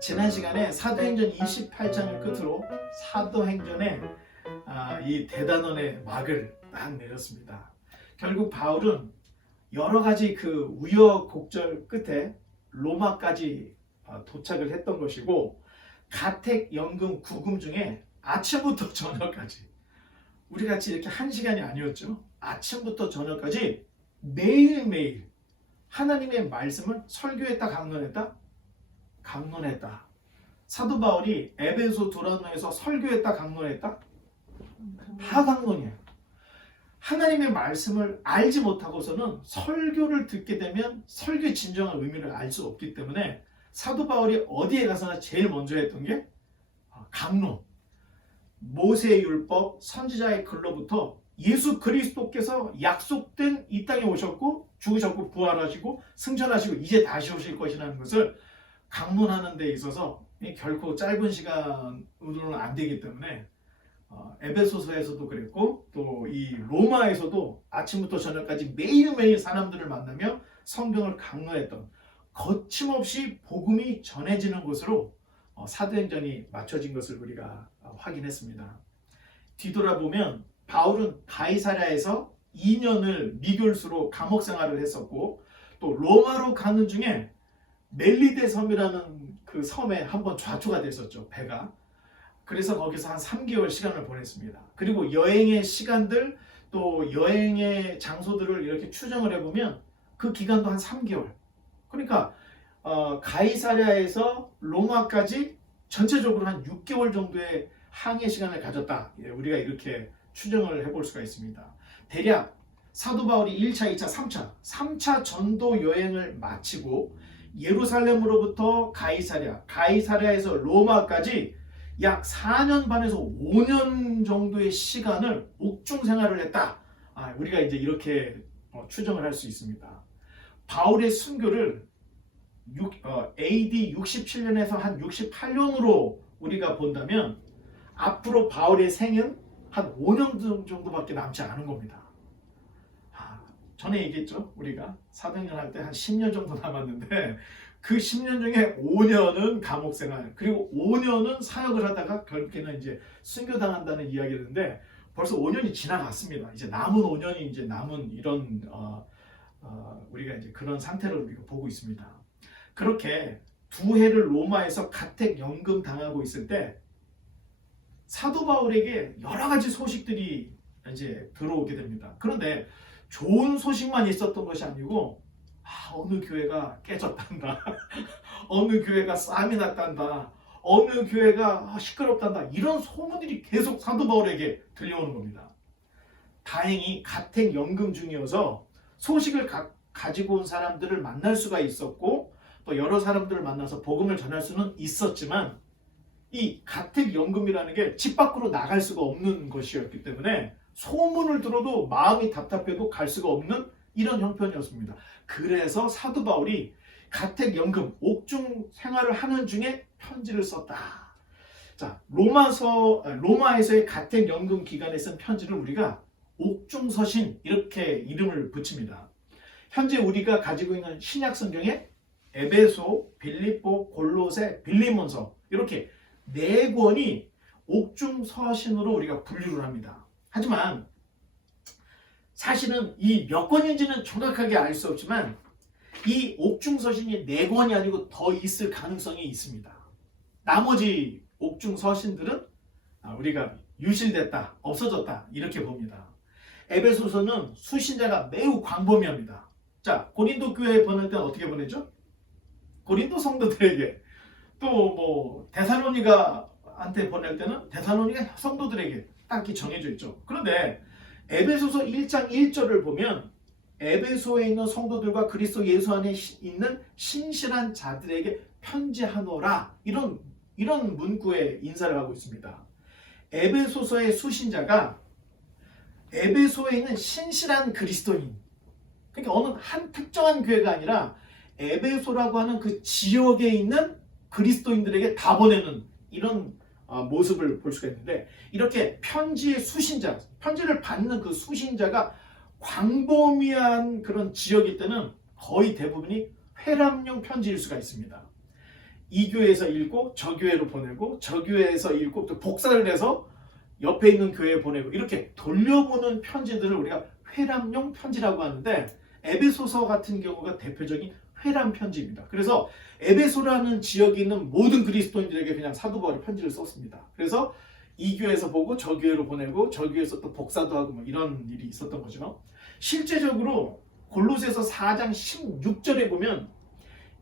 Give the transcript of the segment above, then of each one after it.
지난 시간에 사도행전 28장을 끝으로 사도행전의 이 대단원의 막을 딱 내렸습니다. 결국 바울은 여러 가지 그 우여곡절 끝에 로마까지 도착을 했던 것이고, 가택, 연금, 구금 중에 아침부터 저녁까지, 우리 같이 이렇게 한 시간이 아니었죠. 아침부터 저녁까지 매일매일 하나님의 말씀을 설교했다, 강론했다. 사도 바울이 에베소 두란노에서 설교했다, 강론했다? 다 강론이에요. 하나님의 말씀을 알지 못하고서는 설교를 듣게 되면 설교의 진정한 의미를 알 수 없기 때문에 사도 바울이 어디에 가서나 제일 먼저 했던 게 강론. 모세의 율법, 선지자의 글로부터 예수 그리스도께서 약속된 이 땅에 오셨고 죽으셨고 부활하시고 승천하시고 이제 다시 오실 것이라는 것을 강론하는 데 있어서 결코 짧은 시간으로는 안 되기 때문에 에베소서에서도 그랬고, 또 이 로마에서도 아침부터 저녁까지 매일매일 사람들을 만나며 성경을 강론했던, 거침없이 복음이 전해지는 곳으로 사도행전이 맞춰진 것을 우리가 확인했습니다. 뒤돌아보면 바울은 가이사랴에서 2년을 미교수로 감옥 생활을 했었고, 또 로마로 가는 중에 멜리데 섬이라는 그 섬에 한번 좌초가 됐었죠, 배가. 그래서 거기서 한 3개월 시간을 보냈습니다. 그리고 여행의 시간들, 또 여행의 장소들을 이렇게 추정을 해보면 그 기간도 한 3개월. 그러니까 가이사랴에서 로마까지 전체적으로 한 6개월 정도의 항해 시간을 가졌다. 우리가 이렇게 추정을 해볼 수가 있습니다. 대략 사도 바울이 1차, 2차, 3차 전도 여행을 마치고 예루살렘으로부터 가이사랴에서 로마까지 약 4년 반에서 5년 정도의 시간을 옥중 생활을 했다. 우리가 이제 이렇게 추정을 할 수 있습니다. 바울의 순교를 AD 67년에서 한 68년으로 우리가 본다면 앞으로 바울의 생은 한 5년 정도밖에 남지 않은 겁니다. 전에 얘기했죠. 우리가 사도행전 할 때 한 10년 정도 남았는데 그 10년 중에 5년은 감옥 생활, 그리고 5년은 사역을 하다가 결국에는 이제 순교당한다는 이야기였는데 벌써 5년이 지나갔습니다. 이제 남은 5년이 이제 남은 이런 우리가 이제 그런 상태를 우리가 보고 있습니다. 그렇게 2해를 로마에서 가택 연금 당하고 있을 때 사도 바울에게 여러 가지 소식들이 이제 들어오게 됩니다. 그런데 좋은 소식만 있었던 것이 아니고 어느 교회가 깨졌단다. 어느 교회가 싸움이 났단다. 어느 교회가 시끄럽단다. 이런 소문들이 계속 사도 바울에게 들려오는 겁니다. 다행히 가택 연금 중이어서 소식을 가지고 온 사람들을 만날 수가 있었고, 또 여러 사람들을 만나서 복음을 전할 수는 있었지만, 이 가택 연금이라는 게 집 밖으로 나갈 수가 없는 것이었기 때문에 소문을 들어도 마음이 답답해도 갈 수가 없는 이런 형편이었습니다. 그래서 사도 바울이 가택연금, 옥중 생활을 하는 중에 편지를 썼다. 자, 로마에서의 가택연금 기간에 쓴 편지를 우리가 옥중서신 이렇게 이름을 붙입니다. 현재 우리가 가지고 있는 신약 성경에 에베소, 빌립보, 골로새, 빌리몬서 이렇게 4권이 옥중서신으로 우리가 분류를 합니다. 하지만 사실은 이 몇 권인지는 정확하게 알 수 없지만 이 옥중서신이 4권이 아니고 더 있을 가능성이 있습니다. 나머지 옥중서신들은 우리가 유실됐다, 없어졌다 이렇게 봅니다. 에베소서는 수신자가 매우 광범위합니다. 자, 고린도 교회에 보낼 때는 어떻게 보내죠? 고린도 성도들에게, 또 데살로니가한테 보낼 때는 데살로니가 성도들에게 딱히 정해져 있죠. 그런데 에베소서 1장 1절을 보면 에베소에 있는 성도들과 그리스도 예수 안에 있는 신실한 자들에게 편지하노라, 이런 문구의 인사를 하고 있습니다. 에베소서의 수신자가 에베소에 있는 신실한 그리스도인, 그러니까 어느 한 특정한 교회가 아니라 에베소라고 하는 그 지역에 있는 그리스도인들에게 다 보내는 이런 모습을 볼 수가 있는데, 이렇게 편지의 수신자, 편지를 받는 그 수신자가 광범위한 그런 지역일 때는 거의 대부분이 회람용 편지일 수가 있습니다. 이 교회에서 읽고 저 교회로 보내고 저 교회에서 읽고 또 복사를 해서 옆에 있는 교회에 보내고 이렇게 돌려보는 편지들을 우리가 회람용 편지라고 하는데 에베소서 같은 경우가 대표적인 회람 편지입니다. 그래서 에베소라는 지역에 있는 모든 그리스도인들에게 그냥 사도 바울이 편지를 썼습니다. 그래서 이 교회에서 보고 저 교회로 보내고 저 교회에서 또 복사도 하고 뭐 이런 일이 있었던 거죠. 실제적으로 골로새서 4장 16절에 보면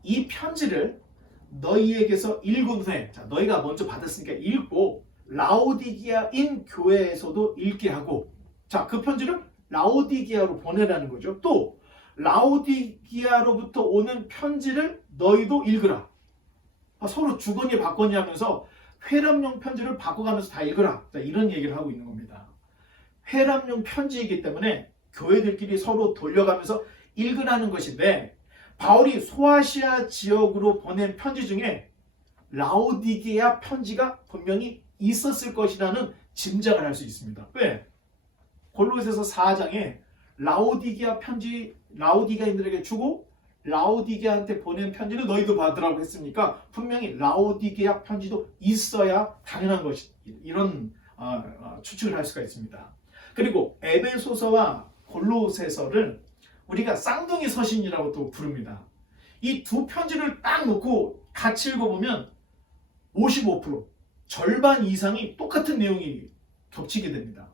이 편지를 너희에게서 읽은 후에, 자, 너희가 먼저 받았으니까 읽고 라오디게아인 교회에서도 읽게 하고, 자, 그 편지를 라오디게아로 보내라는 거죠. 또 라오디게아로부터 오는 편지를 너희도 읽으라. 서로 주거니 받거니 하면서 회람용 편지를 바꿔가면서 다 읽으라. 자, 이런 얘기를 하고 있는 겁니다. 회람용 편지이기 때문에 교회들끼리 서로 돌려가면서 읽으라는 것인데, 바울이 소아시아 지역으로 보낸 편지 중에 라오디게아 편지가 분명히 있었을 것이라는 짐작을 할 수 있습니다. 왜? 골로새서 4장에 라오디게아 편지 라오디게아인들에게 주고 라오디게아한테 보낸 편지를 너희도 받으라고 했으니까 분명히 라오디게아 편지도 있어야 당연한 것이, 이런 추측을 할 수가 있습니다. 그리고 에베소서와 골로새서를 우리가 쌍둥이 서신이라고 또 부릅니다. 이 두 편지를 딱 놓고 같이 읽어보면 55% 절반 이상이 똑같은 내용이 겹치게 됩니다.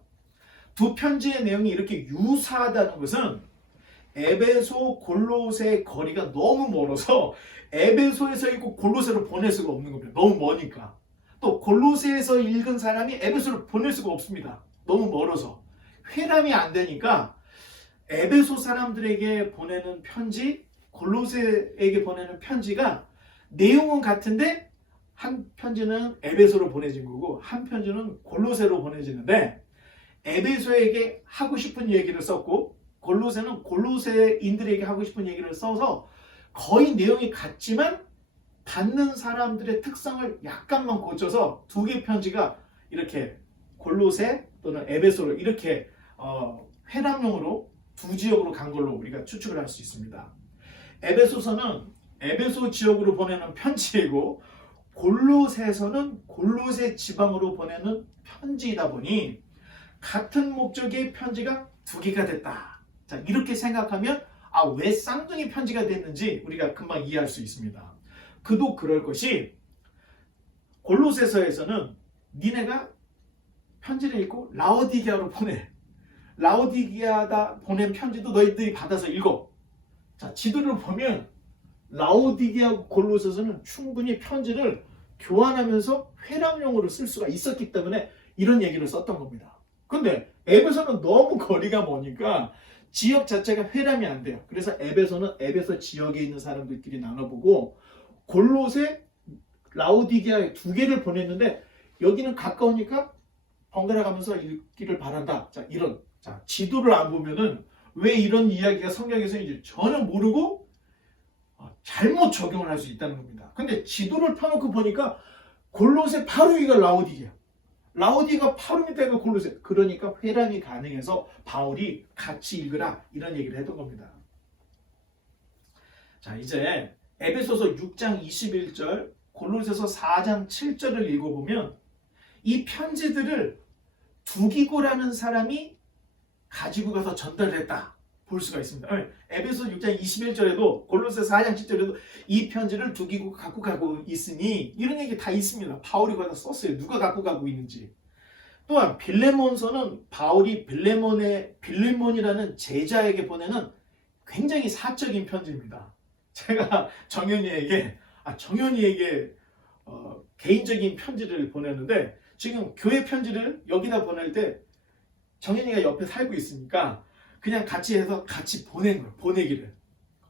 두 편지의 내용이 이렇게 유사하다는 것은 에베소, 골로새의 거리가 너무 멀어서 에베소에서 읽고 골로새로 보낼 수가 없는 겁니다. 너무 머니까. 또 골로새에서 읽은 사람이 에베소를 보낼 수가 없습니다. 너무 멀어서. 회람이 안 되니까 에베소 사람들에게 보내는 편지, 골로새에게 보내는 편지가 내용은 같은데 한 편지는 에베소로 보내진 거고 한 편지는 골로새로 보내지는데, 에베소에게 하고 싶은 얘기를 썼고 골로새는 골로새인들에게 하고 싶은 얘기를 써서 거의 내용이 같지만 받는 사람들의 특성을 약간만 고쳐서 두 개 편지가 이렇게 골로새 또는 에베소로 이렇게 회람용으로 두 지역으로 간 걸로 우리가 추측을 할 수 있습니다. 에베소서는 에베소 지역으로 보내는 편지이고 골로새서는 골로새 지방으로 보내는 편지이다 보니 같은 목적의 편지가 두 개가 됐다. 자, 이렇게 생각하면 왜 쌍둥이 편지가 됐는지 우리가 금방 이해할 수 있습니다. 그도 그럴 것이, 골로새서에서는 니네가 편지를 읽고 라오디게아로 보내. 라오디게아다 보낸 편지도 너희들이 받아서 읽어. 자, 지도를 보면 라오디게아 골로새서는 충분히 편지를 교환하면서 회람용으로 쓸 수가 있었기 때문에 이런 얘기를 썼던 겁니다. 근데 에베소는 너무 거리가 머니까 지역 자체가 회람이 안 돼요. 그래서 에베소는 에베소 지역에 있는 사람들끼리 나눠보고 골로새, 라오디게아에 두 개를 보냈는데 여기는 가까우니까 번갈아 가면서 읽기를 바란다. 자, 지도를 안 보면은 왜 이런 이야기가 성경에서 이제 전혀 모르고 잘못 적용을 할 수 있다는 겁니다. 근데 지도를 펴놓고 보니까 골로새 바로 위가 라오디게아, 라오디가 바로 밑에가 골로새. 그러니까 회람이 가능해서 바울이 같이 읽으라 이런 얘기를 했던 겁니다. 자, 이제 에베소서 6장 21절, 골로새서 4장 7절을 읽어보면 이 편지들을 두기고라는 사람이 가지고 가서 전달했다 볼 수가 있습니다. 에베소 6장 21절에도 골로새 4장 7절에도 이 편지를 두기고 갖고 가고 있으니 이런 얘기 다 있습니다. 바울이 거기다 썼어요. 누가 갖고 가고 있는지. 또한 빌레몬서는 바울이 빌레몬이라는 제자에게 보내는 굉장히 사적인 편지입니다. 제가 정현이에게 개인적인 편지를 보냈는데 지금 교회 편지를 여기다 보낼 때 정현이가 옆에 살고 있으니까 그냥 같이 해서 같이 보낸 거예요. 보내기를.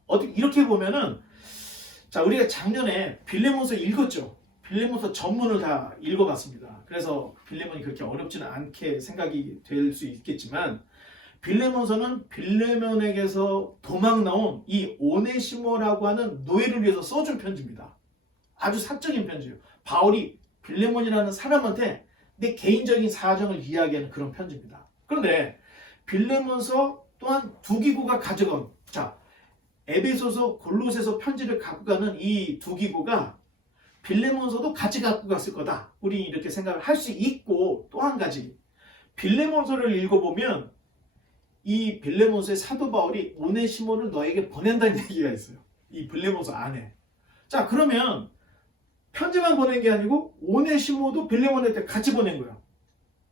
어떻게 이렇게 보면은, 자, 우리가 작년에 빌레몬서 읽었죠. 빌레몬서 전문을 다 읽어봤습니다. 그래서 빌레몬이 그렇게 어렵지는 않게 생각이 될 수 있겠지만 빌레몬서는 빌레몬에게서 도망 나온 이 오네시모라고 하는 노예를 위해서 써준 편지입니다. 아주 사적인 편지예요. 바울이 빌레몬이라는 사람한테 내 개인적인 사정을 이야기하는 그런 편지입니다. 그런데 빌레몬서 또한 두기고가 가져간, 자, 에베소서, 골로새서 편지를 갖고 가는 이 두기고가 빌레몬서도 같이 갖고 갔을 거다. 우리 이렇게 생각을 할 수 있고, 또 한 가지 빌레몬서를 읽어보면 이 빌레몬서의 사도 바울이 오네시모를 너에게 보낸다는 얘기가 있어요. 이 빌레몬서 안에. 자, 그러면 편지만 보낸 게 아니고 오네시모도 빌레몬한테 같이 보낸 거예요.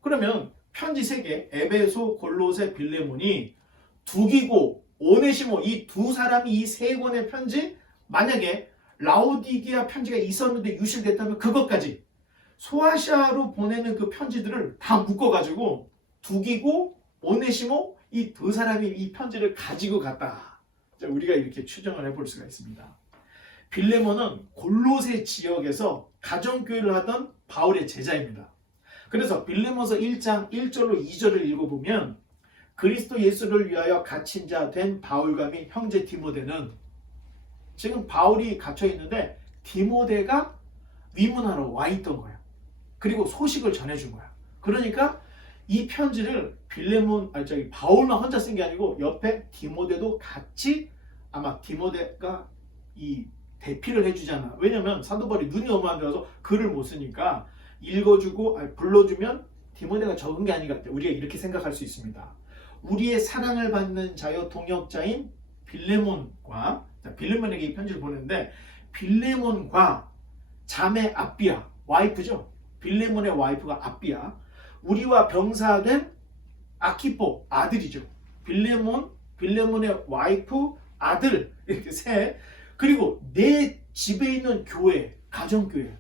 그러면 편지 3개, 에베소, 골로새, 빌레몬이 두기고 오네시모, 이 두 사람이 이 3권의 편지, 만약에 라오디게아 편지가 있었는데 유실됐다면 그것까지 소아시아로 보내는 그 편지들을 다 묶어가지고 두기고 오네시모, 이 두 사람이 이 편지를 가지고 갔다. 자, 우리가 이렇게 추정을 해볼 수가 있습니다. 빌레몬은 골로새 지역에서 가정교회를 하던 바울의 제자입니다. 그래서 빌레몬서 1장 1절로 2절을 읽어보면 그리스도 예수를 위하여 갇힌 자 된 바울과 및 형제 디모데는, 지금 바울이 갇혀 있는데 디모데가 위문하러 와 있던 거예요. 그리고 소식을 전해준 거야. 그러니까 이 편지를 바울만 혼자 쓴 게 아니고 옆에 디모데도 같이, 아마 디모데가 이 대피를 해주잖아. 왜냐면 사도 바울이 눈이 너무 안 들어서 글을 못 쓰니까 읽어주고 불러주면 디모데가 적은 게 아닌가, 우리가 이렇게 생각할 수 있습니다. 우리의 사랑을 받는 자여 동역자인 빌레몬과, 빌레몬에게 이 편지를 보냈는데 빌레몬과 자매 아비아, 와이프죠. 빌레몬의 와이프가 아비아, 우리와 병사된 아키포, 아들이죠. 빌레몬의 와이프, 아들, 이렇게 셋. 그리고 내 집에 있는 교회, 가정교회.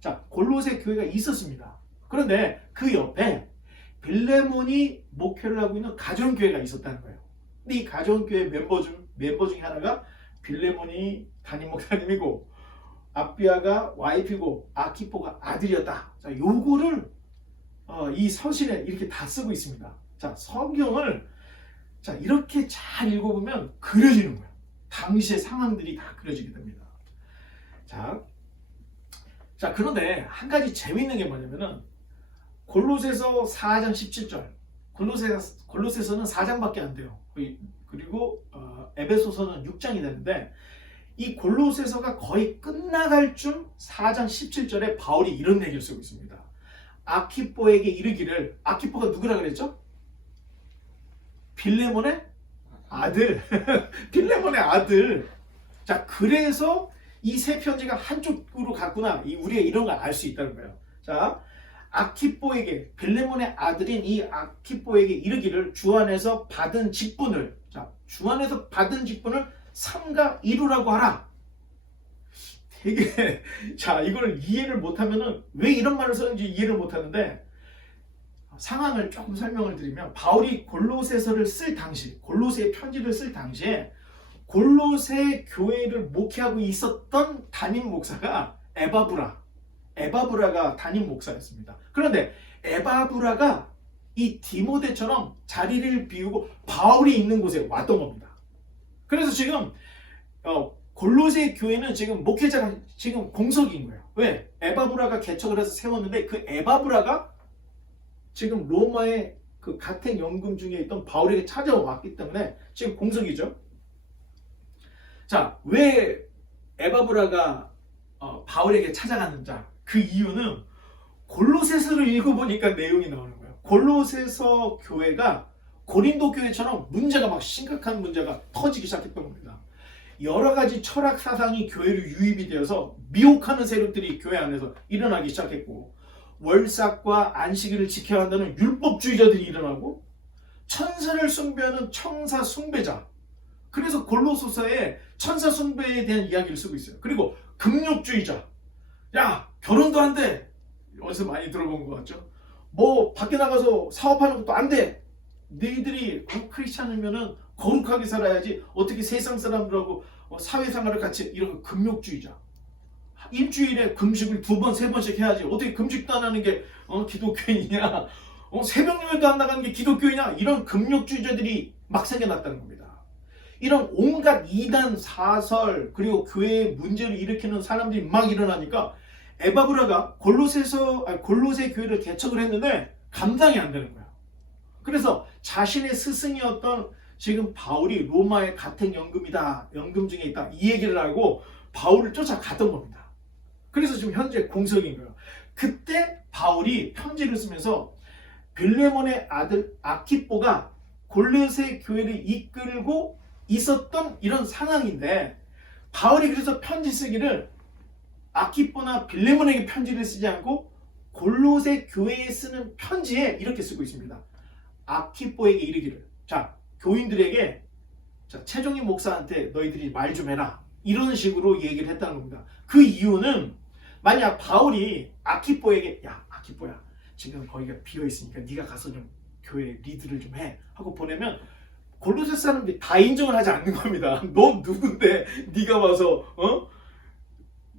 자, 골로새 교회가 있었습니다. 그런데 그 옆에 빌레몬이 목회를 하고 있는 가정교회가 있었다는 거예요. 근데 이 가정교회 멤버 중에 하나가 빌레몬이 담임 목사님이고 아비아가 와이프고 아키포가 아들이었다. 자, 요거를 이 서신에 이렇게 다 쓰고 있습니다. 자, 성경을 자 이렇게 잘 읽어보면 그려지는 거예요. 당시의 상황들이 다 그려지게 됩니다. 자, 그런데 한 가지 재미있는 게 뭐냐면은 골로새서 4장 17절, 골로새서는 4장밖에 안 돼요. 그리고 에베소서는 6장이 되는데 이 골로새서가 거의 끝나갈 쯤 4장 17절에 바울이 이런 얘기를 쓰고 있습니다. 아키포에게 이르기를, 아키포가 누구라 그랬죠? 빌레몬의 아들. 빌레몬의 아들. 자, 그래서 이 세 편지가 한쪽으로 갔구나. 우리가 이런 걸 알 수 있다는 거예요. 자, 아키포에게, 빌레몬의 아들인 이 아키포에게 이르기를 주 안에서 받은 직분을, 자, 주 안에서 받은 직분을 삼가 이루라고 하라. 되게, 자, 이걸 이해를 못하면은 왜 이런 말을 썼는지 이해를 못하는데, 상황을 조금 설명을 드리면, 바울이 골로새서를 쓸 당시, 골로새 편지를 쓸 당시에 골로새 교회를 목회하고 있었던 담임 목사가 에바브라가 담임 목사였습니다. 그런데 에바브라가 이 디모데처럼 자리를 비우고 바울이 있는 곳에 왔던 겁니다. 그래서 지금 골로새 교회는 지금 목회자가 지금 공석인 거예요. 왜? 에바브라가 개척을 해서 세웠는데 그 에바브라가 지금 로마의 그 가택 연금 중에 있던 바울에게 찾아왔기 때문에 지금 공석이죠. 자, 왜 에바브라가 바울에게 찾아갔는지, 그 이유는 골로새서를 읽어보니까 내용이 나오는 거예요. 골로새서 교회가 고린도 교회처럼 문제가 막 심각한 문제가 터지기 시작했던 겁니다. 여러 가지 철학 사상이 교회로 유입이 되어서 미혹하는 세력들이 교회 안에서 일어나기 시작했고, 월삭과 안식일을 지켜야 한다는 율법주의자들이 일어나고, 천사를 숭배하는 천사 숭배자, 그래서 골로새서에 천사 숭배에 대한 이야기를 쓰고 있어요. 그리고 금욕주의자, 야 결혼도 안 돼, 어디서 많이 들어본 것 같죠? 뭐 밖에 나가서 사업하는 것도 안 돼, 너희들이 크리스찬이면은 거룩하게 살아야지, 어떻게 세상 사람들하고 사회생활을 같이, 이런 금욕주의자. 일주일에 금식을 2번, 3번씩 해야지, 어떻게 금식도 안 하는 게 기독교인이냐, 새벽 예배도 안 나가는 게 기독교인이냐, 이런 금욕주의자들이 막 생겨났다는 겁니다. 이런 온갖 이단 사설, 그리고 교회에 문제를 일으키는 사람들이 막 일어나니까 에바브라가 골로새 교회를 개척을 했는데 감당이 안 되는 거야. 그래서 자신의 스승이었던 지금 바울이 로마의 가택연금이다, 연금 중에 있다, 이 얘기를 알고 바울을 쫓아갔던 겁니다. 그래서 지금 현재 공석인 거예요. 그때 바울이 편지를 쓰면서 빌레몬의 아들 아키뽀가 골로새 교회를 이끌고 있었던 이런 상황인데, 바울이 그래서 편지 쓰기를 아키뽀나 빌레몬에게 편지를 쓰지 않고 골로새 교회에 쓰는 편지에 이렇게 쓰고 있습니다. 아키뽀에게 이르기를, 자, 교인들에게, 자, 최종희 목사한테 너희들이 말 좀 해라, 이런 식으로 얘기를 했다는 겁니다. 그 이유는 만약 바울이 아키뽀에게, 야 아키뽀야, 지금 거기가 비어 있으니까 네가 가서 좀 교회 리드를 좀 해 하고 보내면 골로새 사람들이 다 인정을 하지 않는 겁니다. 너 누군데 네가 와서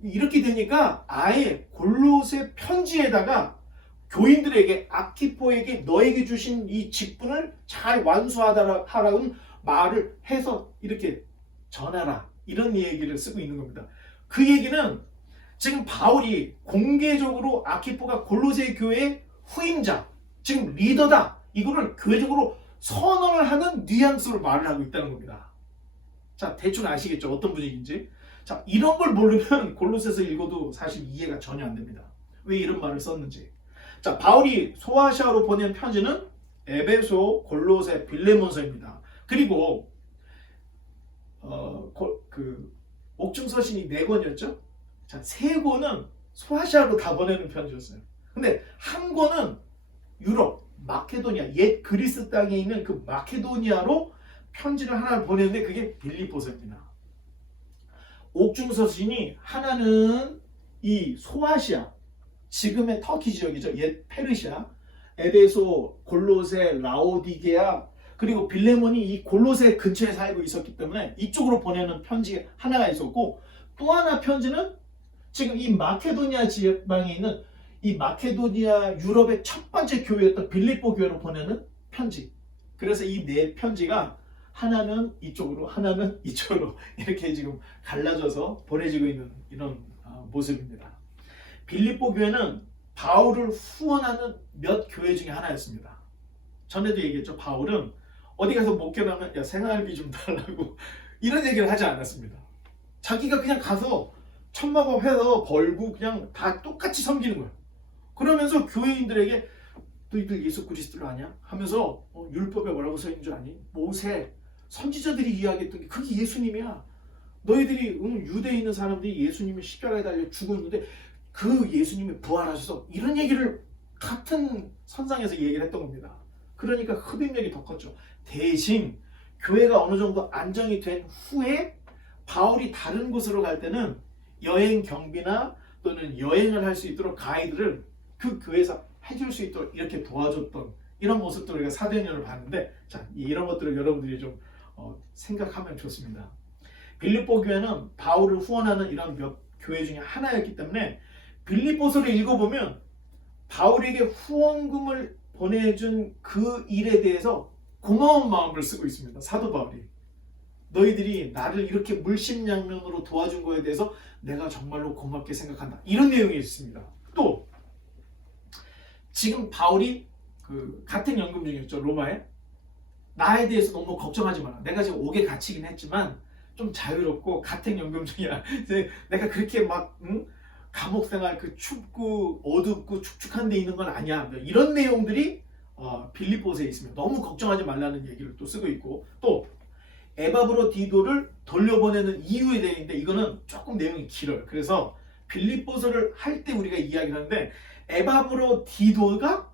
이렇게 되니까 아예 골로새 편지에다가 교인들에게, 아키포에게 너에게 주신 이 직분을 잘 완수하라는 말을 해서 이렇게 전하라, 이런 얘기를 쓰고 있는 겁니다. 그 얘기는 지금 바울이 공개적으로 아키포가 골로새 교회의 후임자, 지금 리더다, 이거를 교회적으로 선언을 하는 뉘앙스로 말을 하고 있다는 겁니다. 자, 대충 아시겠죠? 어떤 분위기인지. 자, 이런 걸 모르면 골로새서 읽어도 사실 이해가 전혀 안 됩니다. 왜 이런 말을 썼는지. 자, 바울이 소아시아로 보낸 편지는 에베소, 골로새, 빌레몬서입니다. 그리고 옥중서신이 4권이었죠? 자, 3권은 소아시아로 다 보내는 편지였어요. 근데 한 권은 유럽, 마케도니아, 옛 그리스 땅에 있는 그 마케도니아로 편지를 하나를 보냈는데 그게 빌립보서입니다. 옥중서신이 하나는 이 소아시아, 지금의 터키 지역이죠. 옛 페르시아, 에베소, 골로새, 라오디게아, 그리고 빌레몬이 이 골로새 근처에 살고 있었기 때문에 이쪽으로 보내는 편지 하나가 있었고, 또 하나 편지는 지금 이 마케도니아 지방에 있는 이 마케도니아 유럽의 첫 번째 교회였던 빌립보 교회로 보내는 편지. 그래서 이 4편지가 하나는 이쪽으로, 하나는 이쪽으로 이렇게 지금 갈라져서 보내지고 있는 이런 모습입니다. 빌립보 교회는 바울을 후원하는 몇 교회 중에 하나였습니다. 전에도 얘기했죠. 바울은 어디 가서 목회하면 야, 생활비 좀 달라고 이런 얘기를 하지 않았습니다. 자기가 그냥 가서 천막업 해서 벌고 그냥 다 똑같이 섬기는 거예요. 그러면서 교회인들에게 너희들 예수 그리스도를 아냐? 하면서 율법에 뭐라고 써 있는 줄 아니? 모세, 선지자들이 이야기했던 게 그게 예수님이야. 너희들이 유대에 있는 사람들이 예수님이 십자가에 달려 죽어 있는데 그 예수님이 부활하셔서, 이런 얘기를 같은 선상에서 얘기를 했던 겁니다. 그러니까 흡입력이 더 컸죠. 대신 교회가 어느 정도 안정이 된 후에 바울이 다른 곳으로 갈 때는 여행 경비나 또는 여행을 할 수 있도록 가이드를 그 교회에서 해줄 수 있도록 이렇게 도와줬던 이런 모습들을 우리가 사도행전을 봤는데, 자, 이런 것들을 여러분들이 좀 생각하면 좋습니다. 빌립보 교회는 바울을 후원하는 이런 몇 교회 중에 하나였기 때문에 빌립보서를 읽어보면 바울에게 후원금을 보내준 그 일에 대해서 고마운 마음을 쓰고 있습니다. 사도 바울이. 너희들이 나를 이렇게 물심양면으로 도와준 거에 대해서 내가 정말로 고맙게 생각한다, 이런 내용이 있습니다. 또 지금 바울이 그 가택연금 중이었죠. 로마에. 나에 대해서 너무 걱정하지 마라. 내가 지금 옥에 갇히긴 했지만 좀 자유롭고 가택연금 중이야. 내가 그렇게 막 감옥 생활 그 춥고 어둡고 축축한 데 있는 건 아니야. 이런 내용들이 빌립보서에 있습니다. 너무 걱정하지 말라는 얘기를 또 쓰고 있고, 또 에바브로 디도를 돌려보내는 이유에 대해서인데 이거는 조금 내용이 길어요. 그래서 빌립보서를 할 때 우리가 이야기를 하는데 에바브로 디도가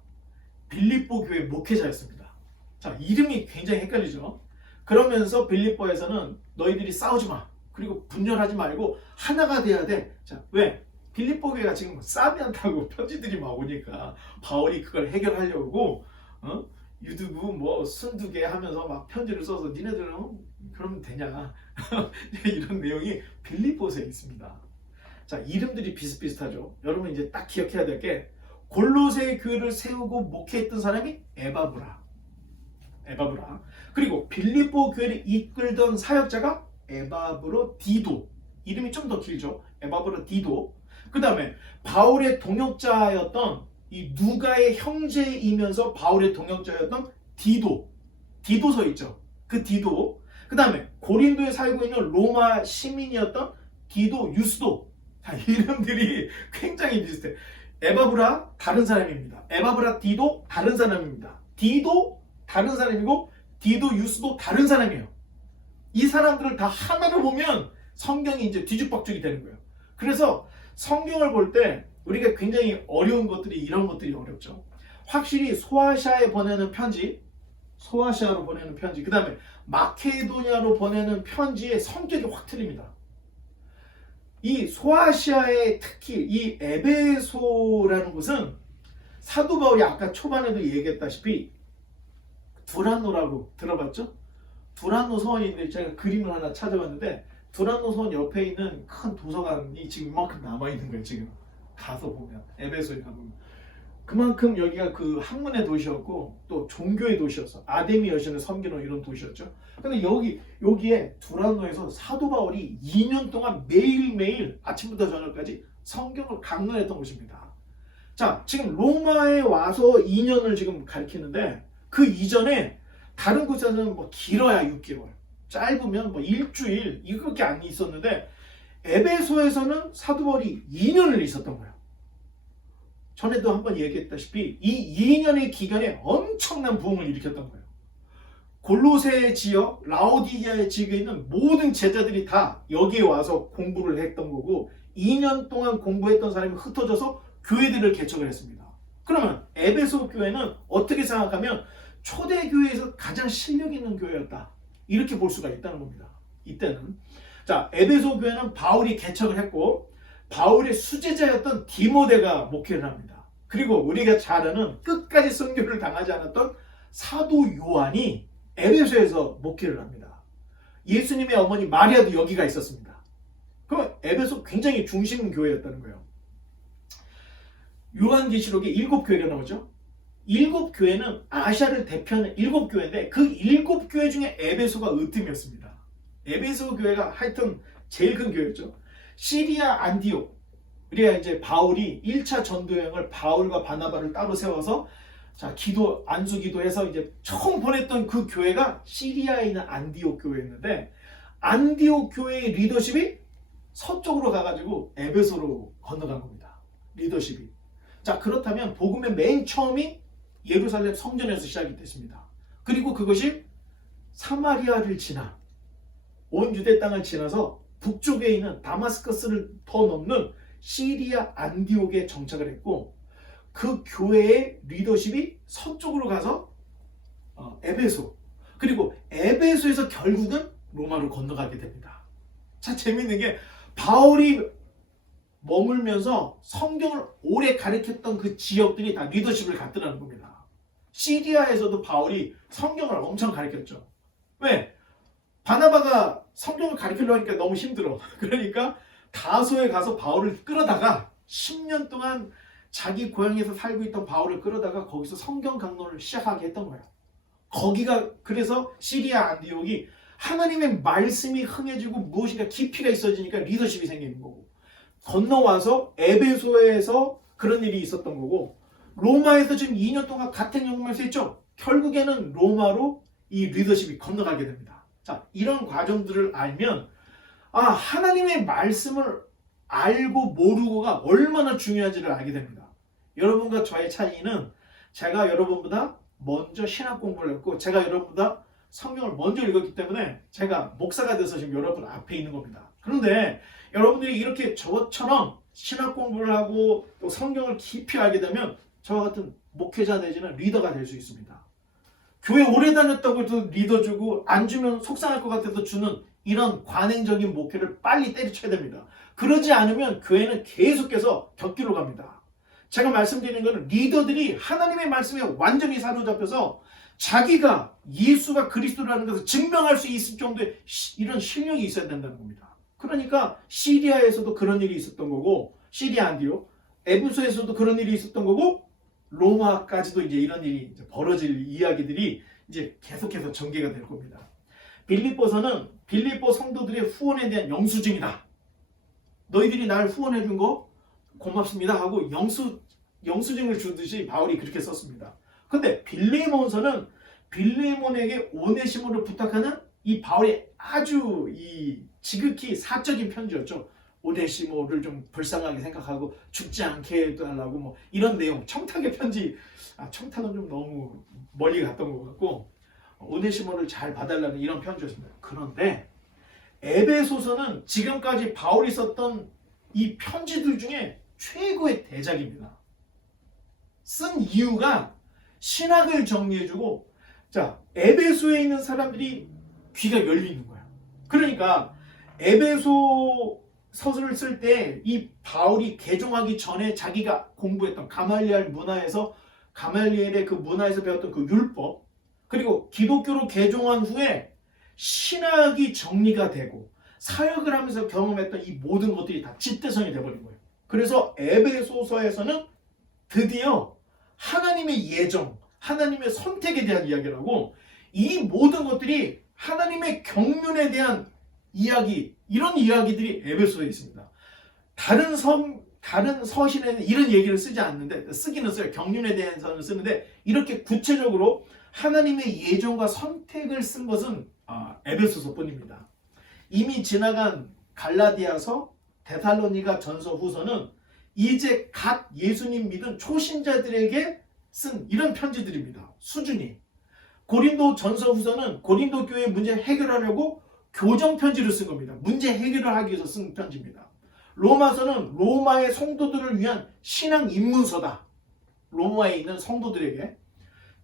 빌립보 교회 목회자였습니다. 자, 이름이 굉장히 헷갈리죠. 그러면서 빌립보에서는 너희들이 싸우지 마, 그리고 분열하지 말고 하나가 돼야 돼. 자, 왜? 빌립보 교회가 지금 싸움한다고 편지들이 막 오니까 바울이 그걸 해결하려고 유두부 뭐 순두개 하면서 막 편지를 써서 니네들은 그러면 되냐 이런 내용이 빌립보서에 있습니다. 자, 이름들이 비슷비슷하죠. 여러분 이제 딱 기억해야 될 게, 골로새 교회를 세우고 목회했던 사람이 에바브라. 그리고 빌립보 교회를 이끌던 사역자가 에바브로 디도. 이름이 좀 더 길죠. 에바브로 디도. 그 다음에 바울의 동역자였던 이 누가의 형제이면서 바울의 동역자였던 디도서 있죠. 그 디도. 그 다음에 고린도에 살고 있는 로마 시민이었던 디도 유스도. 자, 이름들이 굉장히 비슷해. 에바브라 다른 사람입니다. 에바브라 디도 다른 사람입니다. 디도 다른 사람이고 디도 유스도 다른 사람이에요. 이 사람들을 다 하나로 보면 성경이 이제 뒤죽박죽이 되는 거예요. 그래서 성경을 볼 때 우리가 굉장히 어려운 것들이 이런 것들이 어렵죠. 확실히 소아시아에 보내는 편지, 소아시아로 보내는 편지, 그 다음에 마케도니아로 보내는 편지의 성격이 확 틀립니다. 이 소아시아의 특히 이 에베소라는 곳은 사도 바울이 아까 초반에도 얘기했다시피 두란노라고 들어봤죠? 두란노 서원인데 제가 그림을 하나 찾아봤는데 두란노 서원 옆에 있는 큰 도서관이 지금 이만큼 남아있는 거예요. 지금 가서 보면 에베소에 가보면 그만큼 여기가 그 학문의 도시였고 또 종교의 도시였어. 아데미 여신을 섬기는 이런 도시였죠. 근데 여기에 두란노에서 사도 바울이 2년 동안 매일매일 아침부터 저녁까지 성경을 강론했던 곳입니다. 자, 지금 로마에 와서 2년을 지금 가르치는데 그 이전에 다른 곳에서는 뭐 길어야 6개월, 짧으면 뭐 일주일 이거밖에 안 있었는데 에베소에서는 사도 바울이 2년을 있었던 거예요. 전에도 한번 얘기했다시피 이 2년의 기간에 엄청난 부흥을 일으켰던 거예요. 골로새 지역, 라오디게아 지역에 있는 모든 제자들이 다 여기에 와서 공부를 했던 거고 2년 동안 공부했던 사람이 흩어져서 교회들을 개척을 했습니다. 그러면 에베소 교회는 어떻게 생각하면 초대교회에서 가장 실력 있는 교회였다. 이렇게 볼 수가 있다는 겁니다. 이때는. 자, 에베소 교회는 바울이 개척을 했고 바울의 수제자였던 디모데가 목회를 합니다. 그리고 우리가 잘 아는 끝까지 순교를 당하지 않았던 사도 요한이 에베소에서 목회를 합니다. 예수님의 어머니 마리아도 여기가 있었습니다. 그럼 에베소 굉장히 중심 교회였다는 거예요. 요한계시록에 7교회가 나오죠. 7교회는 아시아를 대표하는 7교회인데 그 7교회 중에 에베소가 으뜸이었습니다. 에베소 교회가 하여튼 제일 큰 교회였죠. 시리아 안디옥, 우리가 이제 바울이 1차 전도여행을 바울과 바나바를 따로 세워서 자 안수 기도해서 이제 처음 보냈던 그 교회가 시리아에 있는 안디옥 교회였는데 안디옥 교회의 리더십이 서쪽으로 가가지고 에베소로 건너간 겁니다. 리더십이. 자, 그렇다면 복음의 맨 처음이 예루살렘 성전에서 시작이 됐습니다. 그리고 그것이 사마리아를 지나 온 유대 땅을 지나서 북쪽에 있는 다마스커스를 더 넘는 시리아 안디옥에 정착을 했고 그 교회의 리더십이 서쪽으로 가서 에베소, 그리고 에베소에서 결국은 로마로 건너가게 됩니다. 자, 재밌는 게 바울이 머물면서 성경을 오래 가르쳤던 그 지역들이 다 리더십을 갖더라는 겁니다. 시리아에서도 바울이 성경을 엄청 가르쳤죠. 왜? 바나바가 성경을 가르치려고 하니까 너무 힘들어. 그러니까 다소에 가서 바울을 끌어다가 10년 동안 자기 고향에서 살고 있던 바울을 끌어다가 거기서 성경 강론을 시작하게 했던 거예요. 거기가 그래서 시리아 안디옥이 하나님의 말씀이 흥해지고 무엇인가 깊이가 있어지니까 리더십이 생기는 거고 건너와서 에베소에서 그런 일이 있었던 거고 로마에서 지금 2년 동안 같은 경험을 했죠. 결국에는 로마로 이 리더십이 건너가게 됩니다. 자, 이런 과정들을 알면 하나님의 말씀을 알고 모르고가 얼마나 중요한지를 알게 됩니다. 여러분과 저의 차이는 제가 여러분보다 먼저 신학 공부를 했고 제가 여러분보다 성경을 먼저 읽었기 때문에 제가 목사가 돼서 지금 여러분 앞에 있는 겁니다. 그런데 여러분들이 이렇게 저처럼 신학 공부를 하고 또 성경을 깊이 알게 되면 저와 같은 목회자 내지는 리더가 될 수 있습니다. 교회 오래 다녔다고 해도 리더 주고 안 주면 속상할 것 같아서 주는 이런 관행적인 목회를 빨리 때려쳐야 됩니다. 그러지 않으면 교회는 계속해서 격기로 갑니다. 제가 말씀드리는 것은 리더들이 하나님의 말씀에 완전히 사로잡혀서 자기가 예수가 그리스도라는 것을 증명할 수 있을 정도의 이런 실력이 있어야 된다는 겁니다. 그러니까 시리아에서도 그런 일이 있었던 거고 시리아 안디옥, 에베소에서도 그런 일이 있었던 거고 로마까지도 이제 이런 일이 이제 벌어질 이야기들이 이제 계속해서 전개가 될 겁니다. 빌립보서는 빌립보 성도들의 후원에 대한 영수증이다. 너희들이 날 후원해 준 거 고맙습니다 하고 영수증을 주듯이 바울이 그렇게 썼습니다. 근데 빌레몬서는 빌레몬에게 오네시모를 부탁하는 이 바울의 아주 이 지극히 사적인 편지였죠. 오네시모를 좀 불쌍하게 생각하고 죽지 않게 해달라고 뭐 이런 내용. 청탁의 편지, 청탁은 좀 너무 멀리 갔던 것 같고, 오네시모를 잘 봐달라는 이런 편지였습니다. 그런데 에베소서는 지금까지 바울이 썼던 이 편지들 중에 최고의 대작입니다. 쓴 이유가 신학을 정리해주고, 자, 에베소에 있는 사람들이 귀가 열려 있는 거야. 그러니까 에베소 서술을 쓸 때 이 바울이 개종하기 전에 자기가 공부했던 가말리엘 문화에서, 가말리엘의 그 문화에서 배웠던 그 율법, 그리고 기독교로 개종한 후에 신학이 정리가 되고 사역을 하면서 경험했던 이 모든 것들이 다 집대성이 돼버린 거예요. 그래서 에베소서에서는 드디어 하나님의 예정, 하나님의 선택에 대한 이야기를 하고, 이 모든 것들이 하나님의 경륜에 대한 이야기, 이런 이야기들이 에베소서에 있습니다. 다른 서신에는 이런 얘기를 쓰지 않는데, 쓰기는 써요. 경륜에 대해서는 쓰는데, 이렇게 구체적으로 하나님의 예정과 선택을 쓴 것은 에베소서뿐입니다. 이미 지나간 갈라디아서, 데살로니가 전서, 후서는 이제 갓 예수님 믿은 초신자들에게 쓴 이런 편지들입니다. 수준이. 고린도 전서, 후서는 고린도 교회 문제 해결하려고 교정 편지를 쓴 겁니다. 문제 해결을 하기 위해서 쓴 편지입니다. 로마서는 로마의 성도들을 위한 신앙 입문서다. 로마에 있는 성도들에게.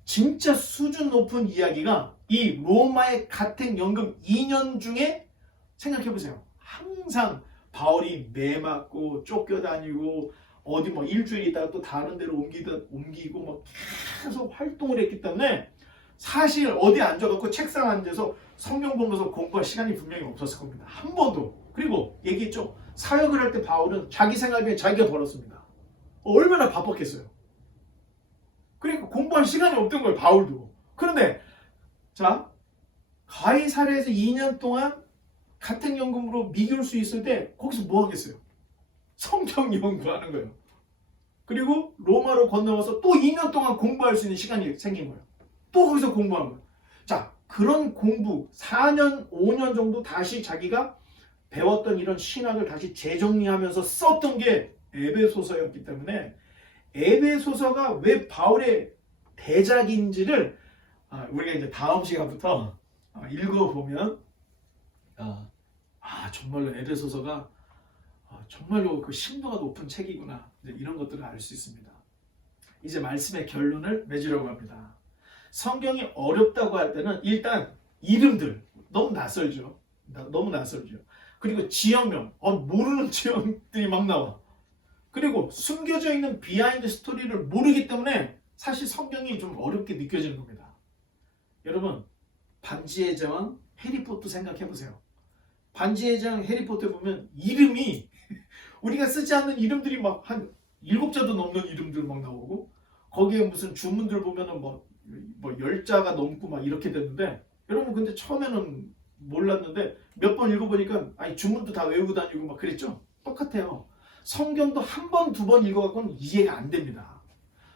진짜 수준 높은 이야기가 이 로마의 가택연금 2년 중에, 생각해보세요. 항상 바울이 매 맞고 쫓겨다니고 어디 뭐 일주일 있다가 또 다른 데로 옮기고 뭐 계속 활동을 했기 때문에 사실 어디 앉아갖고 책상 앉아서 성경 보면서 공부할 시간이 분명히 없었을 겁니다. 한 번도. 그리고 얘기했죠. 사역을 할 때 바울은 자기 생활비에 자기가 벌었습니다. 얼마나 바빴겠어요. 그러니까 공부할 시간이 없던 거예요, 바울도. 그런데 자, 가이사랴에서 2년 동안 가택연금으로 미룰 수 있을 때 거기서 뭐 하겠어요? 성경 연구하는 거예요. 그리고 로마로 건너와서 또 2년 동안 공부할 수 있는 시간이 생긴 거예요. 또 거기서 공부하는 거예요. 자, 그런 공부 4년, 5년 정도 다시 자기가 배웠던 이런 신학을 다시 재정리하면서 썼던 게 에베소서였기 때문에, 에베소서가 왜 바울의 대작인지를 우리가 이제 다음 시간부터 읽어보면 정말로 에베소서가 정말로 그 심도가 높은 책이구나, 이런 것들을 알 수 있습니다. 이제 말씀의 결론을 맺으려고 합니다. 성경이 어렵다고 할 때는 일단 이름들 너무 낯설죠. 너무 낯설죠. 그리고 지역명, 모르는 지역들이 막 나와. 그리고 숨겨져 있는 비하인드 스토리를 모르기 때문에 사실 성경이 좀 어렵게 느껴지는 겁니다. 여러분, 반지의 제왕 해리포터 생각해보세요. 반지의 제왕 해리포터에 보면 이름이 우리가 쓰지 않는 이름들이 막 한 7자도 넘는 이름들 막 나오고, 거기에 무슨 주문들 보면은 뭐 10자가 넘고 막 이렇게 됐는데, 여러분 근데 처음에는 몰랐는데 몇 번 읽어보니까 주문도 다 외우고 다니고 막 그랬죠? 똑같아요. 성경도 한 번, 두 번 읽어갖고는 이해가 안 됩니다.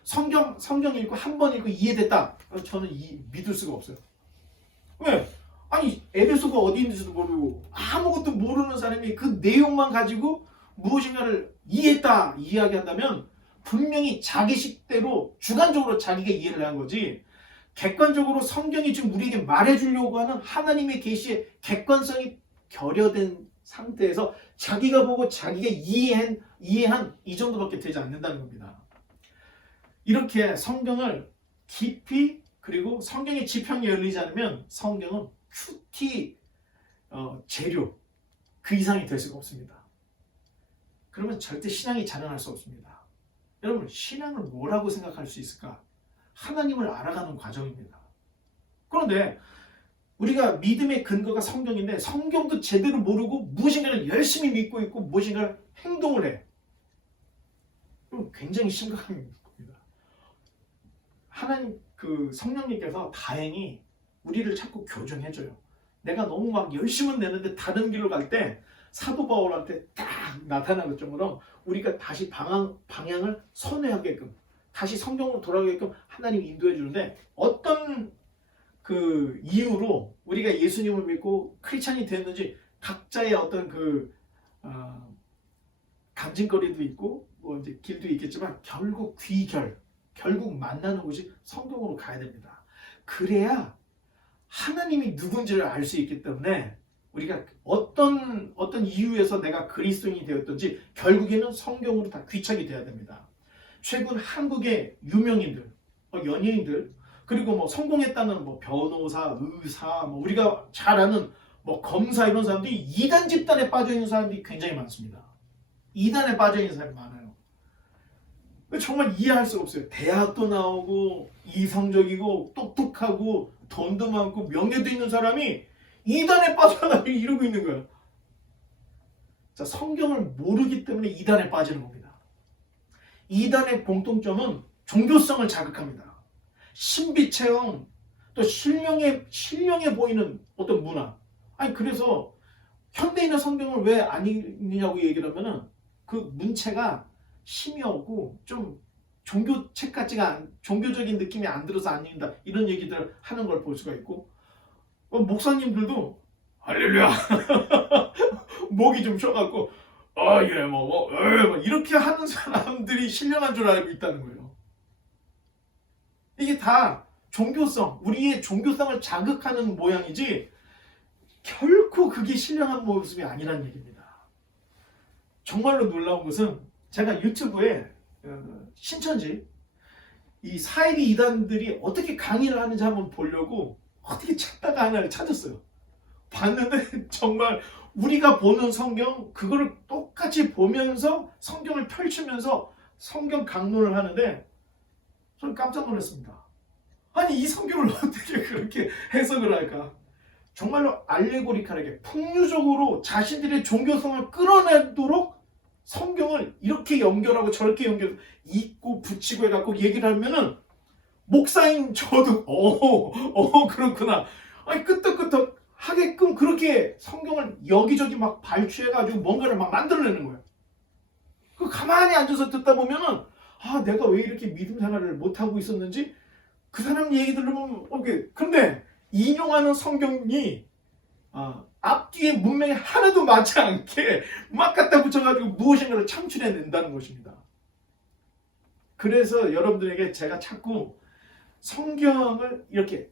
성경 읽고 한 번 읽고 이해됐다. 저는 믿을 수가 없어요. 왜? 에베소가 어디 있는지도 모르고 아무것도 모르는 사람이 그 내용만 가지고 무엇인가를 이해했다 이야기한다면 분명히 자기식대로 주관적으로 자기가 이해를 한 거지, 객관적으로 성경이 지금 우리에게 말해주려고 하는 하나님의 계시의 객관성이 결여된 상태에서 자기가 보고 자기가 이해한 이 정도밖에 되지 않는다는 겁니다. 이렇게 성경을 깊이, 그리고 성경의 지평이 열리지 않으면 성경은 큐티 재료 그 이상이 될 수가 없습니다. 그러면 절대 신앙이 자라날 수 없습니다. 여러분, 신앙을 뭐라고 생각할 수 있을까? 하나님을 알아가는 과정입니다. 그런데 우리가 믿음의 근거가 성경인데 성경도 제대로 모르고 무엇인가를 열심히 믿고 있고 무엇인가를 행동을 해. 그럼 굉장히 심각한 겁니다. 하나님, 성령님께서 다행히 우리를 자꾸 교정해줘요. 내가 너무 막 열심은 내는데 다른 길로 갈 때 사도 바울한테 딱 나타난 것처럼 우리가 다시 방향을 선회하게끔, 다시 성경으로 돌아가게끔 하나님이 인도해 주는데, 어떤 이유로 우리가 예수님을 믿고 크리스찬이 됐는지 각자의 어떤 담진거리도 있고 뭐 이제 길도 있겠지만 결국 결국 만나는 곳이 성경으로 가야 됩니다. 그래야 하나님이 누군지를 알 수 있기 때문에 우리가 어떤 이유에서 내가 그리스도인이 되었든지 결국에는 성경으로 다 귀착이 돼야 됩니다. 최근 한국의 유명인들, 연예인들, 그리고 뭐 성공했다는 뭐 변호사, 의사, 뭐 우리가 잘 아는 뭐 검사 이런 사람들이 이단 집단에 빠져 있는 사람들이 굉장히 많습니다. 이단에 빠져 있는 사람이 많아요. 정말 이해할 수가 없어요. 대학도 나오고 이성적이고 똑똑하고 돈도 많고 명예도 있는 사람이 이단에 빠져가지고 이러고 있는 거예요. 자, 성경을 모르기 때문에 이단에 빠지는 겁니다. 이단의 공통점은 종교성을 자극합니다. 신비체험, 또 신령해 보이는 어떤 문화. 아니 그래서 현대인의 성경을 왜 안 읽느냐고 얘기를 하면은 그 문체가 심이 없고 좀 종교책 같지가 종교적인 느낌이 안 들어서 안 읽는다 이런 얘기들을 하는 걸 볼 수가 있고 목사님들도 할렐루야 목이 좀 쉬어갖고 예 뭐 이렇게 하는 사람들이 신령한 줄 알고 있다는 거예요. 이게 다 종교성, 우리의 종교성을 자극하는 모양이지 결코 그게 신령한 모습이 아니라는 얘기입니다. 정말로 놀라운 것은 제가 유튜브에 신천지 이 사이비 이단들이 어떻게 강의를 하는지 한번 보려고 어떻게 찾다가 하나를 찾았어요. 봤는데 정말 우리가 보는 성경 그거를 똑같이 보면서 성경을 펼치면서 성경 강론을 하는데 저는 깜짝 놀랐습니다. 아니 이 성경을 어떻게 그렇게 해석을 할까? 정말로 알레고리컬하게 풍류적으로 자신들의 종교성을 끌어내도록 성경을 이렇게 연결하고 저렇게 연결 읽고 붙이고 해갖고 얘기를 하면은 목사인 저도 그렇구나. 아니 끄떡끄떡 하게끔 그렇게 성경을 여기저기 막 발췌해가지고 뭔가를 막 만들어내는 거예요. 그 가만히 앉아서 듣다 보면은 내가 왜 이렇게 믿음 생활을 못하고 있었는지 그 사람 얘기 들으면 근데 인용하는 성경이 앞뒤에 문맥이 하나도 맞지 않게 막 갖다 붙여가지고 무엇인가를 창출해낸다는 것입니다. 그래서 여러분들에게 제가 자꾸 성경을 이렇게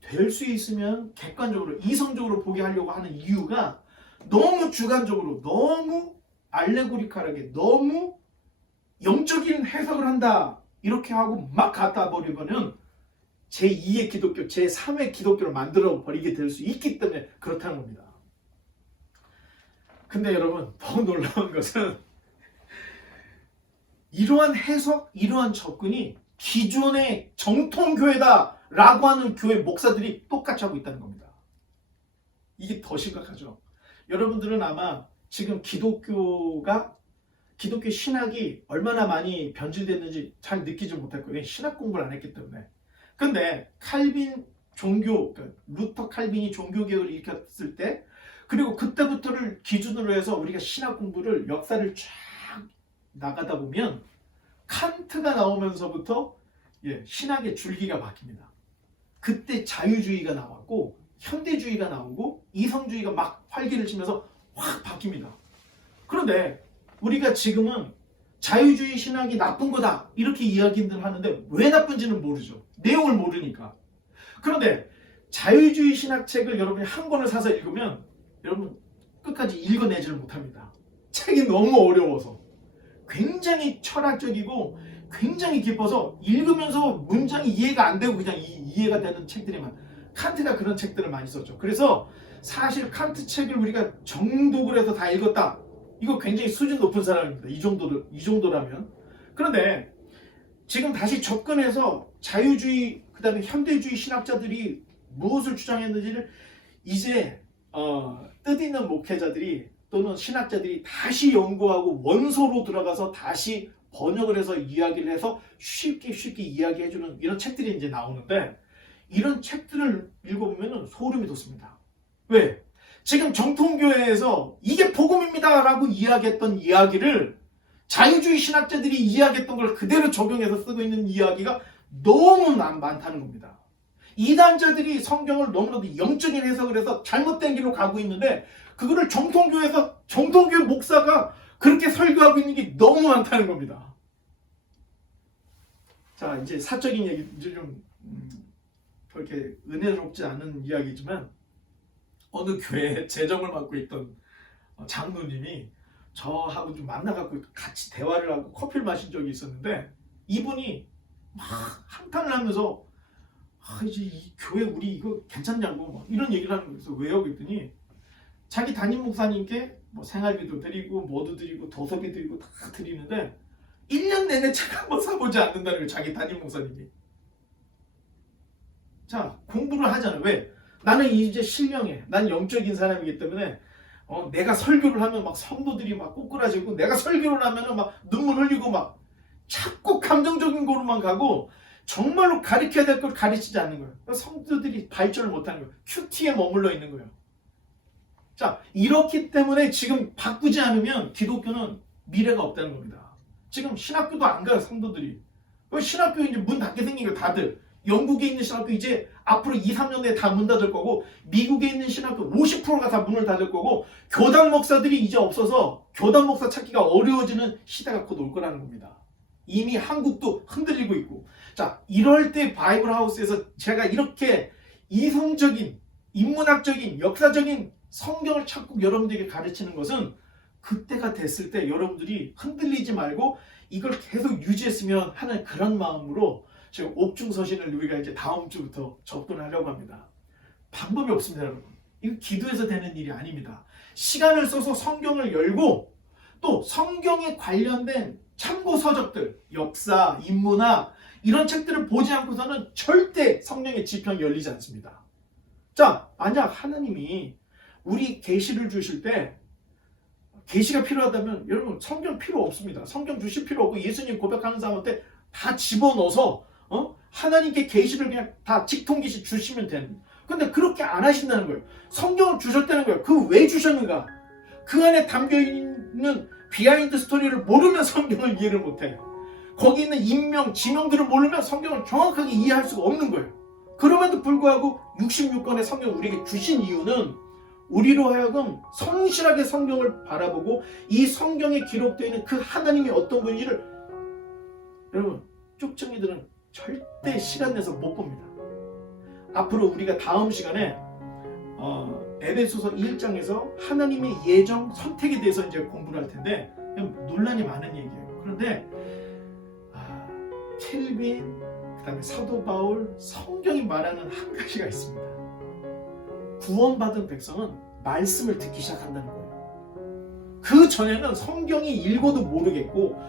될 수 있으면 객관적으로 이성적으로 보게 하려고 하는 이유가 너무 주관적으로 너무 알레고리컬하게 너무 영적인 해석을 한다 이렇게 하고 막 갖다 버리면 제2의 기독교, 제3의 기독교를 만들어 버리게 될 수 있기 때문에 그렇다는 겁니다. 근데 여러분 더 놀라운 것은 이러한 해석, 이러한 접근이 기존의 정통교회다라고 하는 교회 목사들이 똑같이 하고 있다는 겁니다. 이게 더 심각하죠. 여러분들은 아마 지금 기독교 신학이 얼마나 많이 변질됐는지 잘 느끼지 못할 거예요. 신학 공부를 안 했기 때문에. 근데 칼빈 루터 칼빈이 종교개혁을 일으켰을 때 그리고 그때부터를 기준으로 해서 우리가 신학 공부를 역사를 쫙 나가다 보면 칸트가 나오면서부터 신학의 줄기가 바뀝니다. 그때 자유주의가 나왔고 현대주의가 나오고 이성주의가 막 활기를 치면서 확 바뀝니다. 그런데 우리가 지금은 자유주의 신학이 나쁜 거다 이렇게 이야기들 하는데 왜 나쁜지는 모르죠. 내용을 모르니까. 그런데 자유주의 신학책을 여러분이 한 권을 사서 읽으면 여러분 끝까지 읽어내지를 못합니다. 책이 너무 어려워서 굉장히 철학적이고 굉장히 깊어서 읽으면서 문장이 이해가 안 되고 그냥 이해가 되는 책들이만 칸트가 그런 책들을 많이 썼죠. 그래서 사실 칸트 책을 우리가 정독을 해서 다 읽었다. 이거 굉장히 수준 높은 사람입니다. 이 정도라면. 그런데 지금 다시 접근해서 자유주의 그다음에 현대주의 신학자들이 무엇을 주장했는지를 이제 뜻있는 목회자들이 또는 신학자들이 다시 연구하고 원소로 들어가서 다시 번역을 해서 이야기를 해서 쉽게 이야기해주는 이런 책들이 이제 나오는데 이런 책들을 읽어보면 소름이 돋습니다. 왜? 지금 정통교회에서 이게 복음입니다 라고 이야기했던 이야기를 자유주의 신학자들이 이야기했던 걸 그대로 적용해서 쓰고 있는 이야기가 너무 많다는 겁니다. 이단자들이 성경을 너무나도 영적인 해석을 해서 잘못된 길로 가고 있는데 그거를 정통교회 목사가 그렇게 설교하고 있는 게 너무 많다는 겁니다. 자, 이제 사적인 얘기, 이제 좀 그렇게 은혜롭지 않은 이야기지만 어느 교회에 재정을 맡고 있던 장로님이 저하고 좀 만나갖고 같이 대화를 하고 커피를 마신 적이 있었는데, 이분이 막 한탄을 하면서 이제 이 교회 우리 이거 괜찮냐고 막 이런 얘기를 하는 거예요. 그래서 왜요? 그랬더니 자기 담임 목사님께 뭐 생활비도 드리고 뭐도 드리고 도서비 드리고 다 드리는데 1년 내내 책 한 번 사보지 않는다는 거예요. 자기 담임 목사님이. 자, 공부를 하잖아요. 왜? 나는 이제 신령해. 난 영적인 사람이기 때문에 내가 설교를 하면 막 성도들이 막 꼬꾸라지고, 내가 설교를 하면 막 눈물 흘리고 막 자꾸 감정적인 거로만 가고 정말로 가르쳐야 될 걸 가르치지 않는 거예요. 성도들이 발전을 못하는 거예요. 큐티에 머물러 있는 거예요. 자, 이렇기 때문에 지금 바꾸지 않으면 기독교는 미래가 없다는 겁니다. 지금 신학교도 안 가요, 성도들이. 신학교 이제 문 닫게 생긴 거예요, 다들. 영국에 있는 신학교 이제 앞으로 2, 3년 내에 다 문 닫을 거고, 미국에 있는 신학교 50%가 다 문을 닫을 거고, 교단 목사들이 이제 없어서 교단 목사 찾기가 어려워지는 시대가 곧 올 거라는 겁니다. 이미 한국도 흔들리고 있고. 자, 이럴 때 바이블 하우스에서 제가 이렇게 이성적인, 인문학적인, 역사적인 성경을 찾고 여러분들에게 가르치는 것은, 그때가 됐을 때 여러분들이 흔들리지 말고 이걸 계속 유지했으면 하는 그런 마음으로 지금 옥중서신을 우리가 이제 다음 주부터 접근하려고 합니다. 방법이 없습니다, 여러분. 이거 기도해서 되는 일이 아닙니다. 시간을 써서 성경을 열고, 또 성경에 관련된 참고 서적들, 역사, 인문학 이런 책들을 보지 않고서는 절대 성령의 지평이 열리지 않습니다. 자, 만약 하나님이 우리 계시를 주실 때 계시가 필요하다면 여러분 성경 필요 없습니다. 성경 주실 필요 없고 예수님 고백하는 사람한테 다 집어넣어서 하나님께 계시를 그냥 다 직통계시 주시면 되는. 근데 그렇게 안 하신다는 거예요. 성경을 주셨다는 거예요. 그 왜 주셨는가? 그 안에 담겨있는 비하인드 스토리를 모르면 성경을 이해를 못해요. 거기 있는 인명, 지명들을 모르면 성경을 정확하게 이해할 수가 없는 거예요. 그럼에도 불구하고 66권의 성경을 우리에게 주신 이유는 우리로 하여금 성실하게 성경을 바라보고 이 성경에 기록되어 있는 그 하나님이 어떤 분인지를, 여러분 쪽정이들은 절대 시간 내서 못 봅니다. 앞으로 우리가 다음 시간에 에베소서 1장에서 하나님의 예정 선택에 대해서 이제 공부를 할 텐데 논란이 많은 얘기예요. 그런데 켈빈, 그 다음에 사도 바울, 성경이 말하는 한 가지가 있습니다. 구원받은 백성은 말씀을 듣기 시작한다는 거예요. 그 전에는 성경이 읽어도 모르겠고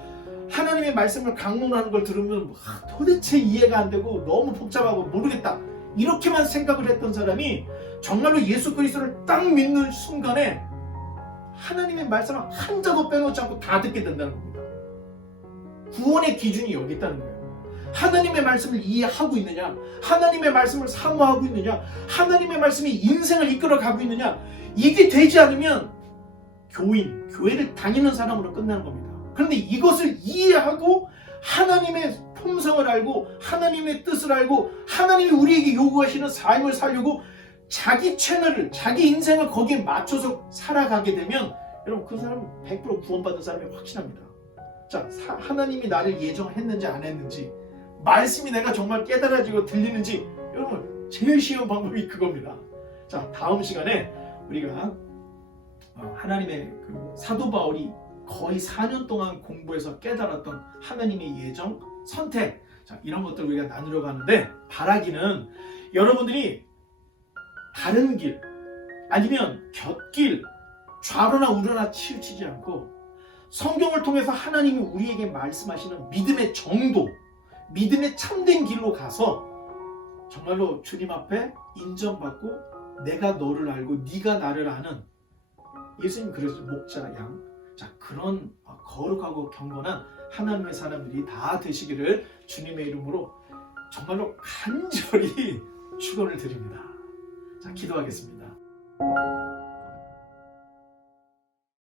하나님의 말씀을 강론하는 걸 들으면 도대체 이해가 안 되고 너무 복잡하고 모르겠다 이렇게만 생각을 했던 사람이 정말로 예수 그리스도를 딱 믿는 순간에 하나님의 말씀을 한 자도 빼놓지 않고 다 듣게 된다는 겁니다. 구원의 기준이 여기 있다는 거예요. 하나님의 말씀을 이해하고 있느냐, 하나님의 말씀을 사모하고 있느냐, 하나님의 말씀이 인생을 이끌어가고 있느냐, 이게 되지 않으면 교회를 다니는 사람으로 끝나는 겁니다. 그런데 이것을 이해하고 하나님의 품성을 알고 하나님의 뜻을 알고 하나님이 우리에게 요구하시는 삶을 살려고 자기 채널을, 자기 인생을 거기에 맞춰서 살아가게 되면 여러분 그 사람은 100% 구원받은 사람이 확신합니다. 자, 하나님이 나를 예정했는지 안 했는지, 말씀이 내가 정말 깨달아지고 들리는지, 여러분 제일 쉬운 방법이 그겁니다. 자, 다음 시간에 우리가 하나님의 그 사도 바울이 거의 4년 동안 공부해서 깨달았던 하나님의 예정, 선택, 자, 이런 것들 우리가 나누려 가는데, 바라기는 여러분들이 다른 길 아니면 곁길 좌로나 우로나 치우치지 않고 성경을 통해서 하나님이 우리에게 말씀하시는 믿음의 정도, 믿음의 참된 길로 가서 정말로 주님 앞에 인정받고 내가 너를 알고 네가 나를 아는, 예수님 그래서 목자 양, 자, 그런 거룩하고 경건한 하나님의 사람들이 다 되시기를 주님의 이름으로 정말로 간절히 축원을 드립니다. 자, 기도하겠습니다.